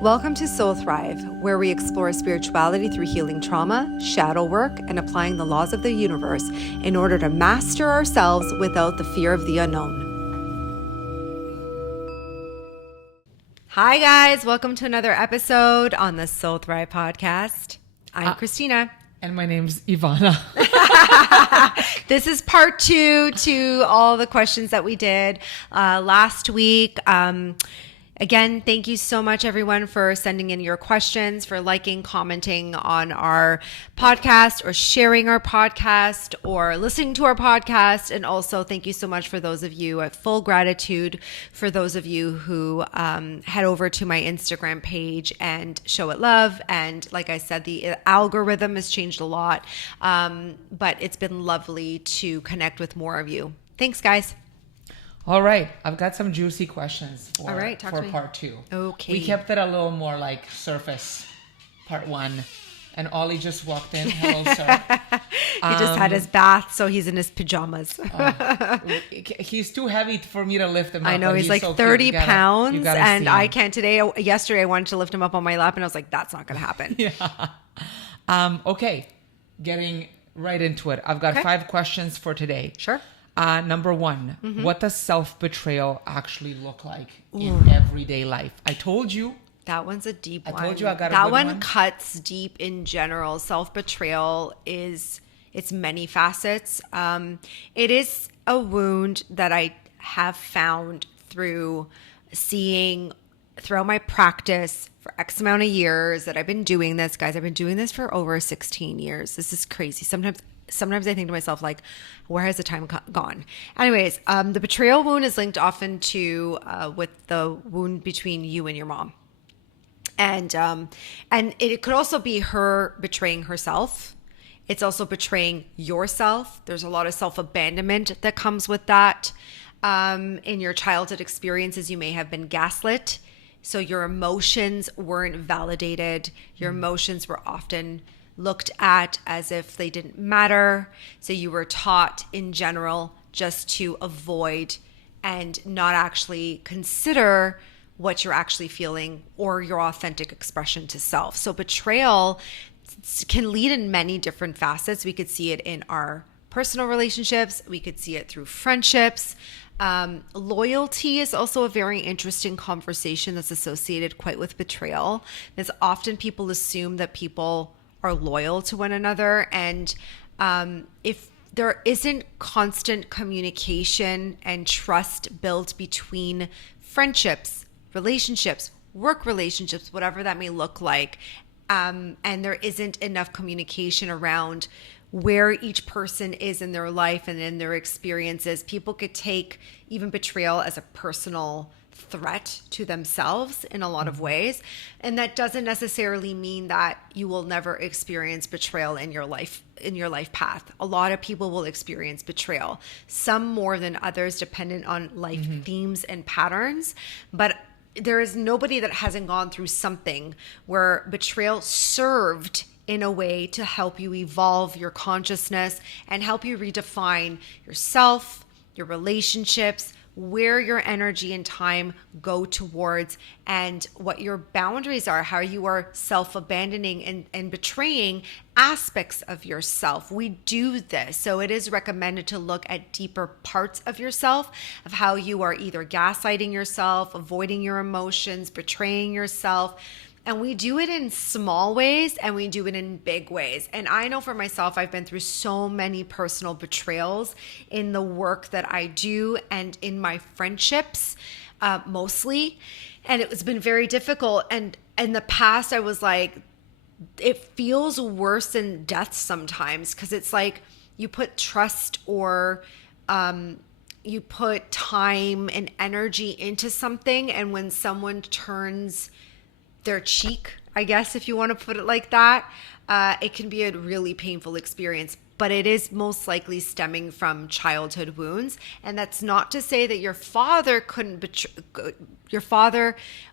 Welcome to Soul Thrive, where we explore spirituality through healing trauma, shadow work, and applying the laws of the universe in order to master ourselves without the fear of the unknown. Hi guys, welcome to another episode on the Soul Thrive podcast. I'm Christina. And my name's Ivana. This is part 2 to all the questions that we did last week. Again, thank you so much, everyone, for sending in your questions, for liking, commenting on our podcast, or sharing our podcast, or listening to our podcast. And also, thank you so much for those of you, full gratitude for those of you who head over to my Instagram page and show it love. And like I said, the algorithm has changed a lot, but it's been lovely to connect with more of you. Thanks, guys. All right. I've got some juicy questions for part 2. Okay. We kept it a little more like surface, part 1. And Ollie just walked in. Hello, sir. He just had his bath, so he's in his pajamas. He's too heavy for me to lift him up. I know, he's like so 30 pounds, and I can't today. Yesterday, I wanted to lift him up on my lap, and I was like, that's not going to happen. Yeah. Okay. Getting right into it. I've got 5 questions for today. Sure. Number 1, what does self-betrayal actually look like in everyday life? I told you. That one's a deep one. I told you I got a that good one. one Cuts deep in general. Self-betrayal it's many facets. It is a wound that I have found through seeing throughout my practice for X amount of years that I've been doing this. Guys, I've been doing this for over 16 years. This is crazy. Sometimes I think to myself, like, where has the time gone? Anyways, the betrayal wound is linked often to with the wound between you and your mom. And it could also be her betraying herself. It's also betraying yourself. There's a lot of self-abandonment that comes with that. In your childhood experiences, you may have been gaslit. So your emotions weren't validated. Your emotions were often looked at as if they didn't matter. So you were taught in general just to avoid and not actually consider what you're actually feeling or your authentic expression to self. So betrayal can lead in many different facets. We could see it in our personal relationships. We could see it through friendships. Loyalty is also a very interesting conversation that's associated quite with betrayal, because often people assume that people are loyal to one another. And if there isn't constant communication and trust built between friendships, relationships, work relationships, whatever that may look like, and there isn't enough communication around where each person is in their life and in their experiences, people could take even betrayal as a personal threat to themselves in a lot of ways. And that doesn't necessarily mean that you will never experience betrayal in your life path. A lot of people will experience betrayal, some more than others, dependent on life themes and patterns. But there is nobody that hasn't gone through something where betrayal served in a way to help you evolve your consciousness and help you redefine yourself, your relationships, where your energy and time go towards, and what your boundaries are, how you are self-abandoning and betraying aspects of yourself. We do this. So it is recommended to look at deeper parts of yourself, of how you are either gaslighting yourself, avoiding your emotions, betraying yourself. And we do it in small ways and we do it in big ways. And I know for myself, I've been through so many personal betrayals in the work that I do and in my friendships, mostly. And it's been very difficult. And in the past, I was like, it feels worse than death sometimes, because it's like you put trust or you put time and energy into something. And when someone turns their cheek, I guess, if you want to put it like that, it can be a really painful experience. But it is most likely stemming from childhood wounds. And that's not to say that your father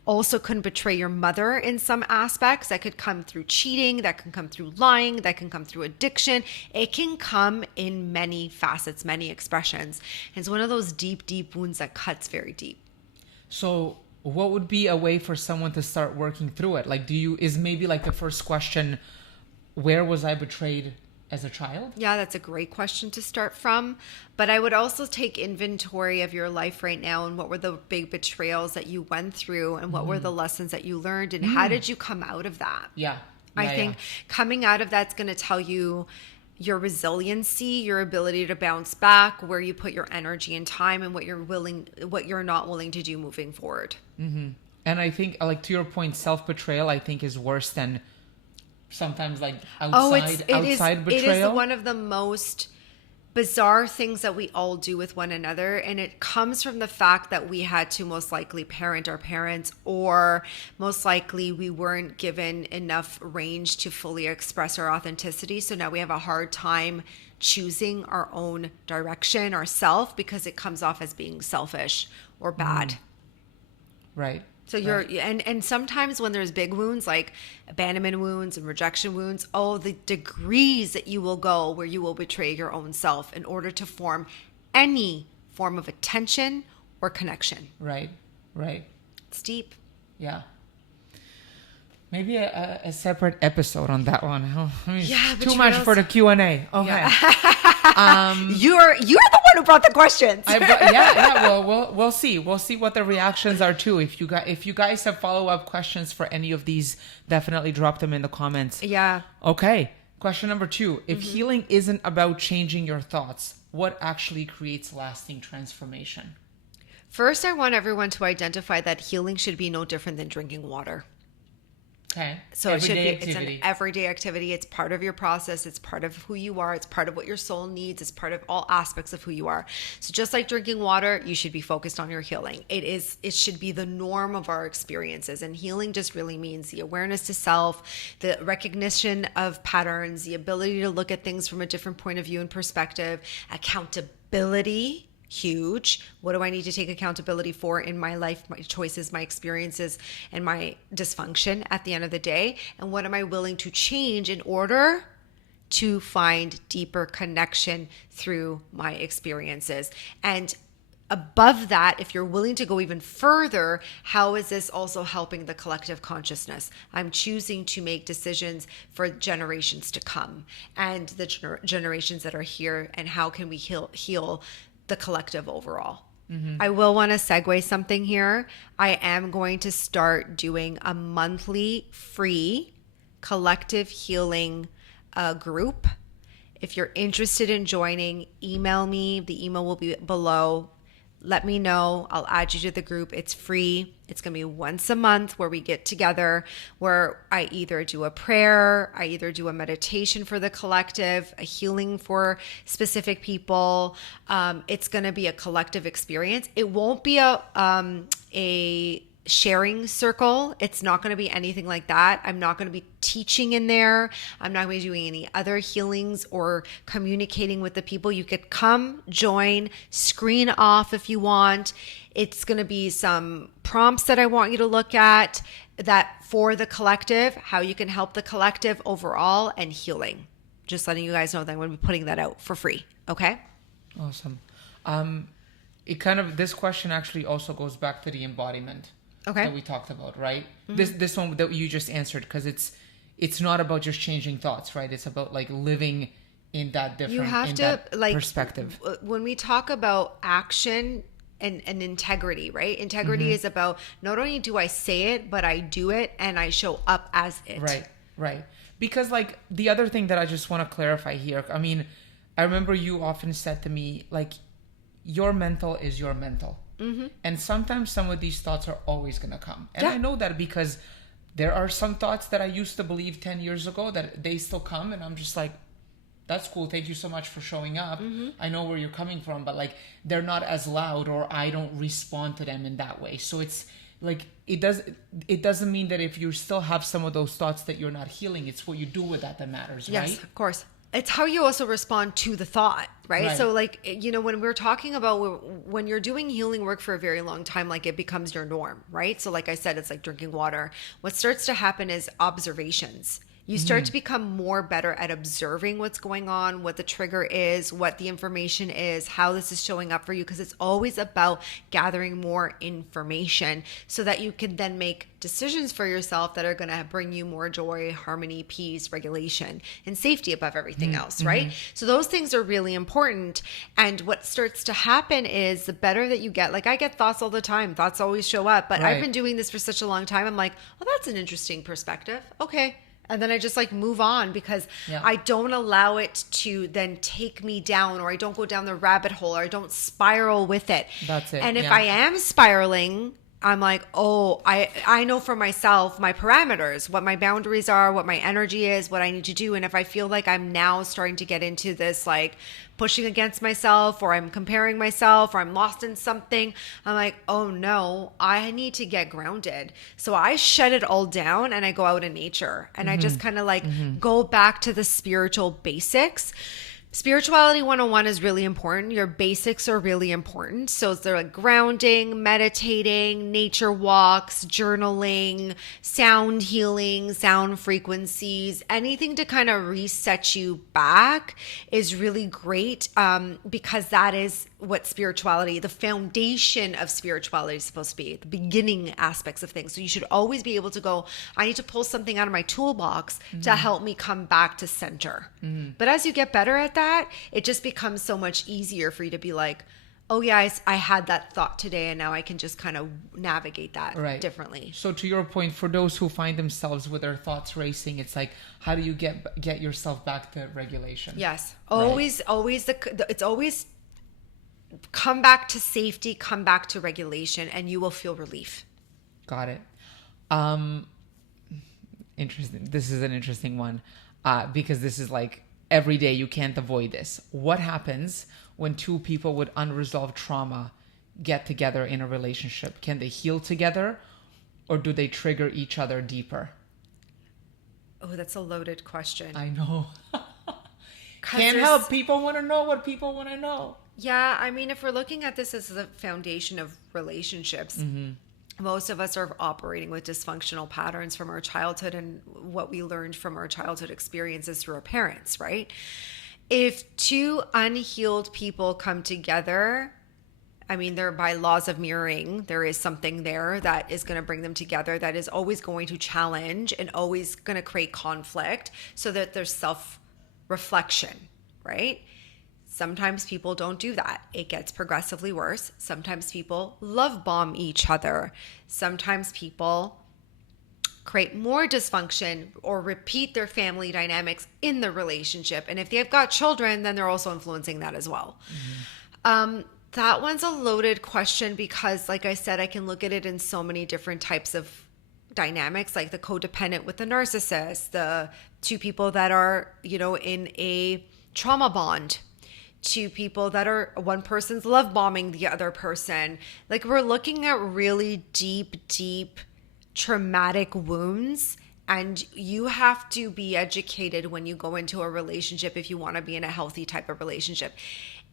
also couldn't betray your mother in some aspects. That could come through cheating, that can come through lying, that can come through addiction. It can come in many facets, many expressions. And it's one of those deep, deep wounds that cuts very deep. So what would be a way for someone to start working through it? Like, is maybe like the first question, where was I betrayed as a child? Yeah, that's a great question to start from. But I would also take inventory of your life right now and what were the big betrayals that you went through and what were the lessons that you learned and how did you come out of that? Yeah. I think coming out of that's going to tell you your resiliency, your ability to bounce back, where you put your energy and time, and what you're not willing to do moving forward. Mm-hmm. And I think, like, to your point, self-betrayal, I think, is worse than sometimes like outside betrayal. It is one of the most bizarre things that we all do with one another, and it comes from the fact that we had to most likely parent our parents, or most likely we weren't given enough range to fully express our authenticity, so now we have a hard time choosing our own direction ourself because it comes off as being selfish or bad. Right. So and sometimes when there's big wounds like abandonment wounds and rejection wounds, the degrees that you will go where you will betray your own self in order to form any form of attention or connection. Right. It's deep. Yeah. Maybe a separate episode on that one. Too much for the Q&A. Okay. Yeah. You're the one who brought the questions. Well, we'll see. We'll see what the reactions are too. If you guys have follow-up questions for any of these, definitely drop them in the comments. Yeah. Okay. Question number 2. If healing isn't about changing your thoughts, what actually creates lasting transformation? First, I want everyone to identify that healing should be no different than drinking water. Okay. So it's an everyday activity. It's part of your process. It's part of who you are. It's part of what your soul needs. It's part of all aspects of who you are. So just like drinking water, you should be focused on your healing. It should be the norm of our experiences. And healing just really means the awareness to self, the recognition of patterns, the ability to look at things from a different point of view and perspective, accountability. Huge. What do I need to take accountability for in my life, my choices, my experiences, and my dysfunction at the end of the day? And what am I willing to change in order to find deeper connection through my experiences? And above that, if you're willing to go even further, how is this also helping the collective consciousness? I'm choosing to make decisions for generations to come and the generations that are here, and how can we heal the collective overall. I will want to segue something here. I am going to start doing a monthly free collective healing group. If you're interested in joining, email me. The email will be below. Let me know. I'll add you to the group. It's free. It's going to be once a month where we get together, where I either do a prayer, I either do a meditation for the collective, a healing for specific people. It's going to be a collective experience. It won't be a sharing circle. It's not going to be anything like that. I'm not going to be teaching in there. I'm not going to be doing any other healings or communicating with the people. You could come, join, screen off if you want. It's going to be some prompts that I want you to look at that for the collective, how you can help the collective overall, and healing. Just letting you guys know that I'm going to be putting that out for free. Okay? Awesome. This question actually also goes back to the embodiment. Okay. That we talked about, right? This one that you just answered, because it's not about just changing thoughts, right? It's about like living in that different, you have in to, that like, perspective. When we talk about action and integrity, right? Integrity is about not only do I say it, but I do it and I show up as it. Right. Because like the other thing that I just want to clarify here, I mean, I remember you often said to me, like, your mental is your mental. And sometimes some of these thoughts are always going to come. And I know that because there are some thoughts that I used to believe 10 years ago that they still come. And I'm just like, that's cool. Thank you so much for showing up. I know where you're coming from, but like, they're not as loud, or I don't respond to them in that way. So it's like, it doesn't mean that if you still have some of those thoughts that you're not healing. It's what you do with that matters, right? Yes, of course. It's how you also respond to the thought, right? So like, you know, when we're talking about when you're doing healing work for a very long time, like, it becomes your norm, right? So like I said, it's like drinking water. What starts to happen is observations. You start to become more better at observing what's going on, what the trigger is, what the information is, how this is showing up for you, because it's always about gathering more information so that you can then make decisions for yourself that are going to bring you more joy, harmony, peace, regulation, and safety above everything else, right? So those things are really important. And what starts to happen is the better that you get, like I get thoughts all the time, thoughts always show up, but I've been doing this for such a long time. I'm like, oh, that's an interesting perspective. Okay. And then I just like move on because I don't allow it to then take me down, or I don't go down the rabbit hole, or I don't spiral with it. That's it. And if I am spiraling, I'm like, oh, I know for myself my parameters, what my boundaries are, what my energy is, what I need to do. And if I feel like I'm now starting to get into this like pushing against myself, or I'm comparing myself, or I'm lost in something, I'm like, oh no, I need to get grounded. So I shut it all down and I go out in nature and I just kind of like go back to the spiritual basics. Spirituality 101 is really important. Your basics are really important. So they're like grounding, meditating, nature walks, journaling, sound healing, sound frequencies, anything to kind of reset you back is really great, because that is what spirituality, the foundation of spirituality is supposed to be, the beginning aspects of things. So you should always be able to go, I need to pull something out of my toolbox to help me come back to center. But as you get better at that, it just becomes so much easier for you to be like, oh yeah, I had that thought today, and now I can just kind of navigate that differently. So to your point, for those who find themselves with their thoughts racing, it's like, how do you get yourself back to regulation? Yes. Always it's always come back to safety, come back to regulation, and you will feel relief. Got it. Interesting. This is an interesting one, because this is like every day, you can't avoid this. What happens when two people with unresolved trauma get together in a relationship? Can they heal together, or do they trigger each other deeper? Oh, that's a loaded question. I know. Can't help. People want to know what people want to know. Yeah, I mean, if we're looking at this as the foundation of relationships, most of us are operating with dysfunctional patterns from our childhood and what we learned from our childhood experiences through our parents, right? If two unhealed people come together, I mean, they're by laws of mirroring. There is something there that is going to bring them together, that is always going to challenge and always going to create conflict, so that there's self-reflection, right? Sometimes people don't do that. It gets progressively worse. Sometimes people love bomb each other. Sometimes people create more dysfunction or repeat their family dynamics in the relationship. And if they've got children, then they're also influencing that as well. That one's a loaded question because, like I said, I can look at it in so many different types of dynamics, like the codependent with the narcissist, the two people that are, in a trauma bond, two people that are, one person's love bombing the other person. Like, we're looking at really deep traumatic wounds, and you have to be educated when you go into a relationship if you want to be in a healthy type of relationship.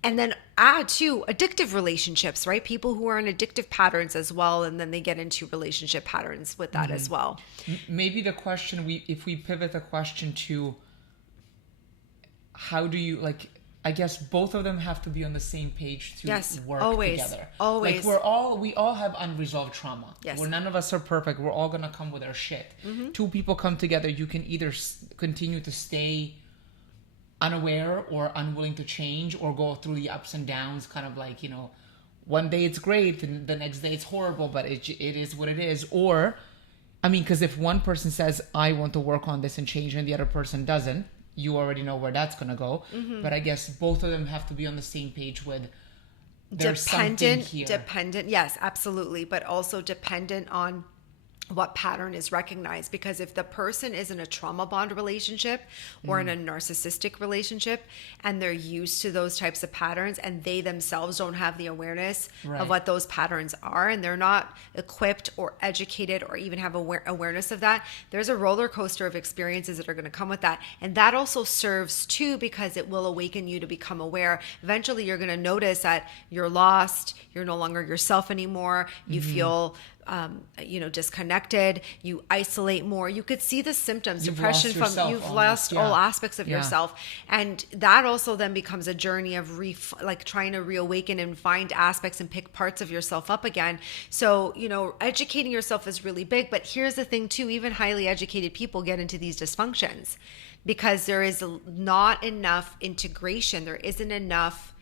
And then add to addictive relationships, right? People who are in addictive patterns as well, and then they get into relationship patterns with that as well. Maybe the question, if we pivot the question to how do you, like, I guess both of them have to be on the same page to work together. Always. Like, we all have unresolved trauma. Yes. Where none of us are perfect. We're all going to come with our shit. Two people come together. You can either continue to stay unaware or unwilling to change, or go through the ups and downs, kind of like, one day it's great and the next day it's horrible, but it is what it is. Or, I mean, because if one person says, I want to work on this and change, and the other person doesn't, you already know where that's going to go. But I guess both of them have to be on the same page with there's something here. Dependent, yes, absolutely. But also dependent on what pattern is recognized, because if the person is in a trauma bond relationship or in a narcissistic relationship and they're used to those types of patterns, and they themselves don't have the awareness of what those patterns are, and they're not equipped or educated or even have awareness of that, there's a roller coaster of experiences that are going to come with that. And that also serves too, because it will awaken you to become aware. Eventually you're going to notice that you're lost, you're no longer yourself anymore, you feel disconnected. You isolate more. You could see the symptoms, You've depression lost from yourself you've almost, lost yeah. all aspects of Yeah. yourself, and that also then becomes a journey of trying to reawaken and find aspects and pick parts of yourself up again. So educating yourself is really big. But here's the thing too: even highly educated people get into these dysfunctions because there is not enough integration. There isn't enough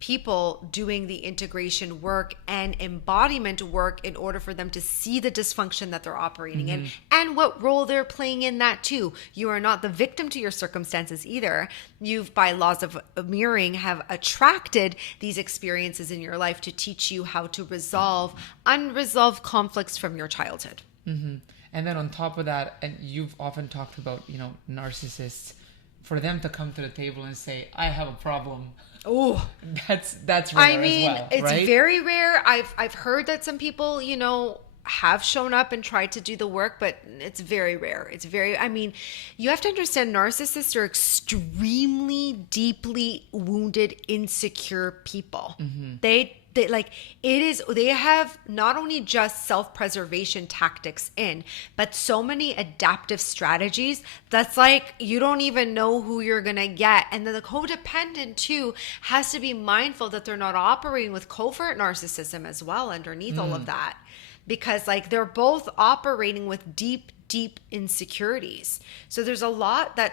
people doing the integration work and embodiment work in order for them to see the dysfunction that they're operating in and what role they're playing in that too. You are not the victim to your circumstances either. You've, by laws of mirroring, have attracted these experiences in your life to teach you how to resolve unresolved conflicts from your childhood. And then on top of that, and you've often talked about, narcissists, for them to come to the table and say, I have a problem. Oh, That's rare I mean, as well, it's right? very rare. I've heard that some people, have shown up and tried to do the work, but it's very rare. You have to understand narcissists are extremely deeply wounded, insecure people. They have not only just self-preservation tactics but so many adaptive strategies that's like you don't even know who you're gonna get. And then the codependent too has to be mindful that they're not operating with covert narcissism as well underneath all of that, because they're both operating with deep insecurities. So there's a lot that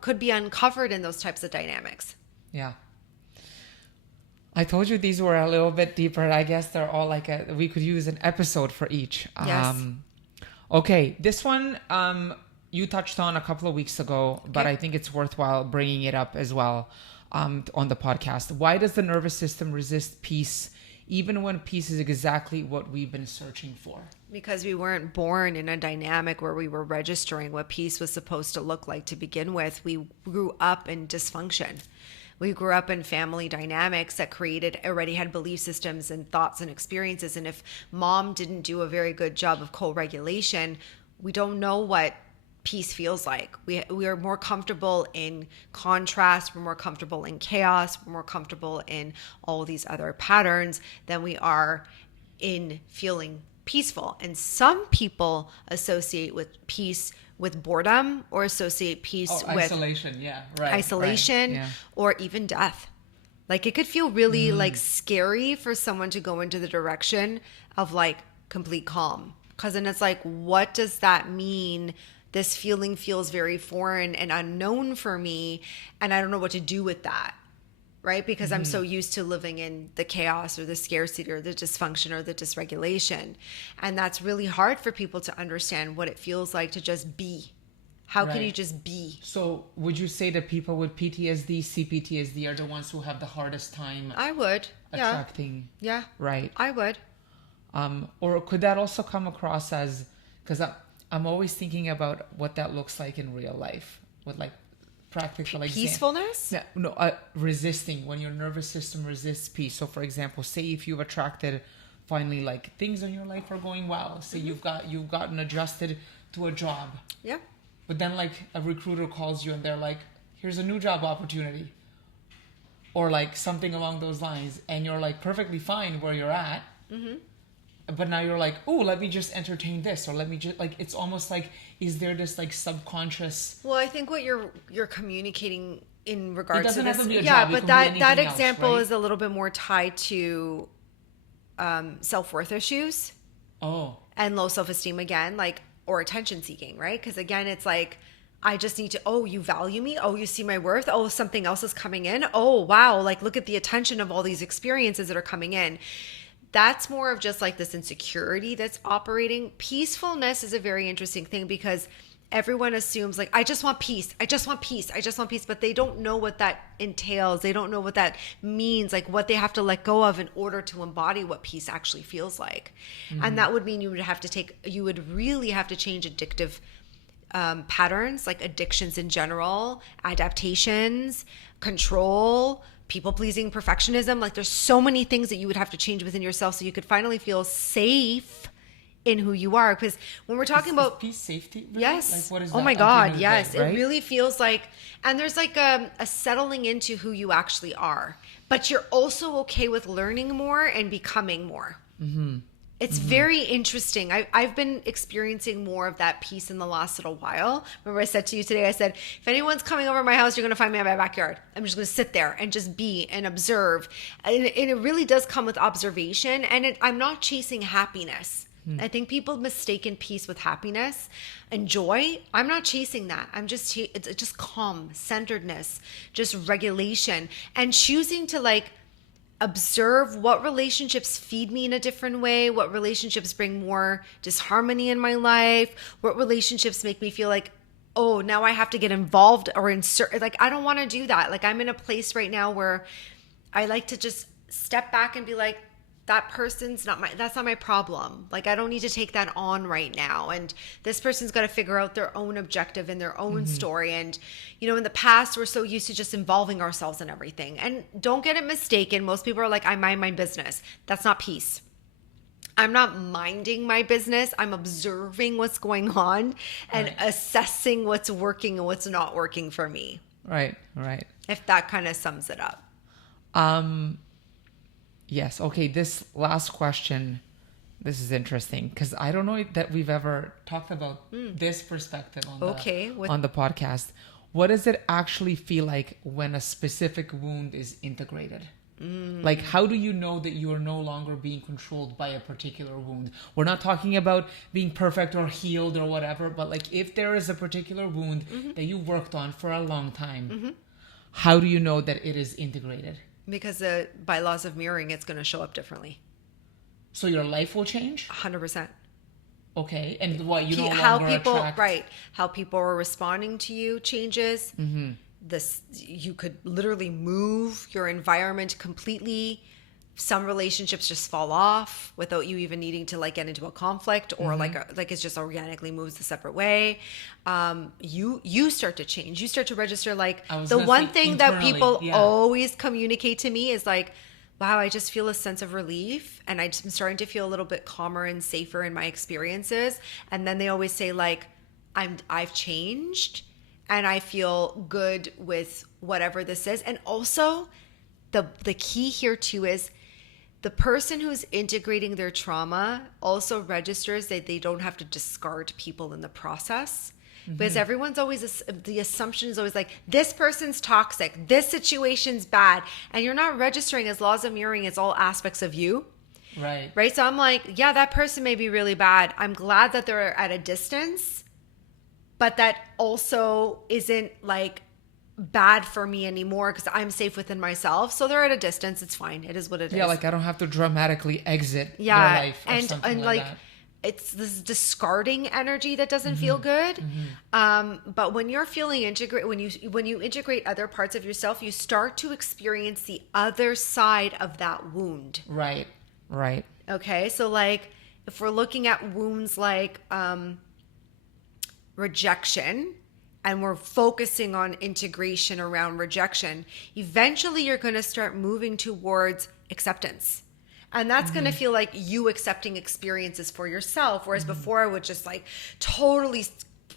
could be uncovered in those types of dynamics. Yeah. I told you these were a little bit deeper. I guess they're all we could use an episode for each. Yes. Okay, this one you touched on a couple of weeks ago, but I think it's worthwhile bringing it up as well on the podcast. Why does the nervous system resist peace even when peace is exactly what we've been searching for? Because we weren't born in a dynamic where we were registering what peace was supposed to look like to begin with. We grew up in dysfunction. We grew up in family dynamics that already had belief systems and thoughts and experiences. And if mom didn't do a very good job of co-regulation, we don't know what peace feels like. We are more comfortable in contrast. We're more comfortable in chaos. We're more comfortable in all these other patterns than we are in feeling peaceful. And some people associate with peace with boredom or associate peace with isolation. Yeah, right. Isolation, right, yeah. Or even death. It could feel really scary for someone to go into the direction of complete calm. Because then it's what does that mean? This feeling feels very foreign and unknown for me, and I don't know what to do with that. Right? Because I'm so used to living in the chaos or the scarcity or the dysfunction or the dysregulation. And that's really hard for people to understand what it feels like to just be. How can you just be? So would you say that people with PTSD, CPTSD are the ones who have the hardest time I would. attracting? Yeah. Right. I would. Or could that also come across as, because I'm always thinking about what that looks like in real life with practical peacefulness? Resisting, when your nervous system resists peace. So for example, say if you've attracted finally things in your life are going well. Say you've gotten adjusted to a job. Yeah. But then a recruiter calls you and they're like, here's a new job opportunity. Or something along those lines. And you're perfectly fine where you're at. Mm-hmm. But now you're oh, let me just entertain this, or let me just it's almost is there this subconscious? Well, I think what you're communicating in regards to this, have to be a job. But that example else, right? is a little bit more tied to self-worth issues. Oh. And low self-esteem again, or attention seeking, right? Because again, it's I just need to, you value me. Oh, you see my worth. Oh, something else is coming in. Oh, wow. Look at the attention of all these experiences that are coming in. That's more of just this insecurity that's operating. Peacefulness is a very interesting thing because everyone assumes I just want peace. I just want peace. I just want peace. But they don't know what that entails. They don't know what that means, what they have to let go of in order to embody what peace actually feels like. Mm-hmm. And that would mean you would really have to change addictive patterns, addictions in general, adaptations, control, people-pleasing, perfectionism. There's so many things that you would have to change within yourself so you could finally feel safe in who you are. Because when we're talking about peace, safety, really? Yes. What is oh that? my God, yes. Day, right? It really feels and there's a settling into who you actually are. But you're also okay with learning more and becoming more. Mm-hmm. It's very interesting. I've been experiencing more of that peace in the last little while. Remember I said to you today, I said, if anyone's coming over my house, you're going to find me in my backyard. I'm just going to sit there and just be and observe. And it really does come with observation. And I'm not chasing happiness. I think people mistaken peace with happiness and joy. I'm not chasing that. It's just calm, centeredness, just regulation, and choosing to like observe what relationships feed me in a different way, what relationships bring more disharmony in my life, what relationships make me feel like, oh, now I have to get involved or insert. Like, I don't want to do that. Like, I'm in a place right now where I like to just step back and be like, that's not my problem. Like, I don't need to take that on right now. And this person's got to figure out their own objective and their own story. And, in the past, we're so used to just involving ourselves in everything. And don't get it mistaken. Most people are like, I mind my business. That's not peace. I'm not minding my business. I'm observing what's going on and assessing what's working and what's not working for me. Right. If that kind of sums it up. Yes. Okay. This last question, this is interesting because I don't know that we've ever talked about this perspective on the podcast. What does it actually feel like when a specific wound is integrated? Like, how do you know that you are no longer being controlled by a particular wound? We're not talking about being perfect or healed or whatever, but like if there is a particular wound that you worked on for a long time, how do you know that it is integrated? Because by laws of mirroring, it's going to show up differently. So your life will change? 100%. Okay. And what, you no how longer people attract... Right. How people are responding to you changes. You could literally move your environment completely. Some relationships just fall off without you even needing to like get into a conflict or like it's just organically moves a separate way. You start to change. You start to register like the one thing that people always communicate to me is like, wow, I just feel a sense of relief and I'm starting to feel a little bit calmer and safer in my experiences. And then they always say like, I've changed and I feel good with whatever this is. And also the key here too is the person who's integrating their trauma also registers that they don't have to discard people in the process. Because everyone's always, the assumption is always like, this person's toxic, this situation's bad. And you're not registering as laws of mirroring, it's all aspects of you. Right. So I'm like, yeah, that person may be really bad. I'm glad that they're at a distance, but that also isn't like bad for me anymore because I'm safe within myself. So they're at a distance. It's fine. It is what it is. Yeah, like I don't have to dramatically exit their life or something like that. It's this discarding energy that doesn't feel good. But when you're feeling when you integrate other parts of yourself, you start to experience the other side of that wound. Right. Okay. So like if we're looking at wounds like rejection, and we're focusing on integration around rejection, eventually you're going to start moving towards acceptance. And that's going to feel like you accepting experiences for yourself. Whereas before I would just like totally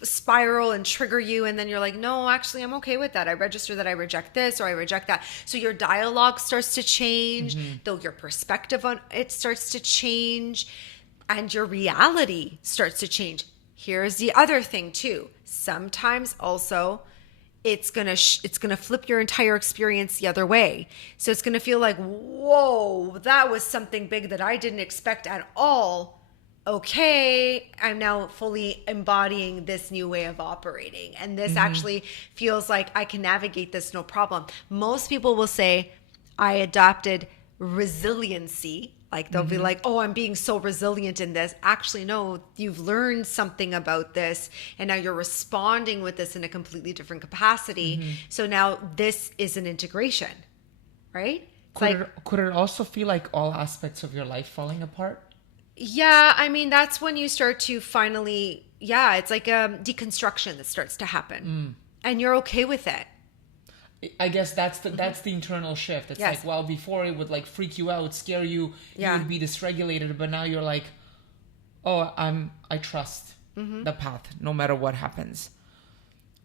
spiral and trigger you. And then you're like, no, actually, I'm okay with that. I register that I reject this or I reject that. So your dialogue starts to change, though your perspective on it starts to change and your reality starts to change. Here's the other thing too. Sometimes also it's gonna flip your entire experience the other way. So it's gonna feel like, whoa, that was something big that I didn't expect at all. Okay, I'm now fully embodying this new way of operating. And this actually feels like I can navigate this no problem. Most people will say, I adopted resiliency. Like they'll be like, oh, I'm being so resilient in this. Actually, no, you've learned something about this and now you're responding with this in a completely different capacity. So now this is an integration, right? Could it also feel like all aspects of your life falling apart? Yeah, I mean, that's when you start to finally, it's like a deconstruction that starts to happen and you're okay with it. I guess that's the internal shift. It's like, well, before it would like freak you out, scare you, you would be dysregulated, but now you're like, oh, I trust the path no matter what happens.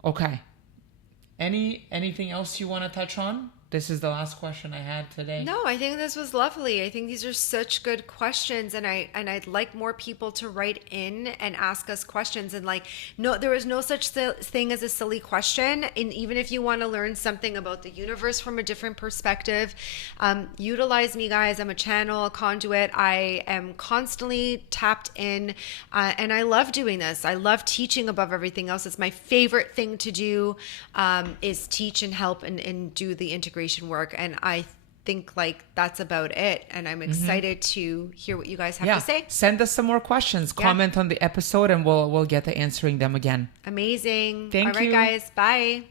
Okay. Anything else you want to touch on? this is the last question I had today. No, I think this was lovely. I think these are such good questions, and I'd like more people to write in and ask us questions. And like, no, there is no such thing as a silly question. And even if you want to learn something about the universe from a different perspective, utilize me, guys. I'm a channel, a conduit. I am constantly tapped in, and I love doing this. I love teaching above everything else. It's my favorite thing to do, is teach and help and do the integration work. And I think like that's about it. And I'm excited to hear what you guys have to say. Send us some more questions. Comment on the episode and we'll get to answering them again. Amazing. Thank All right, you. guys. Bye.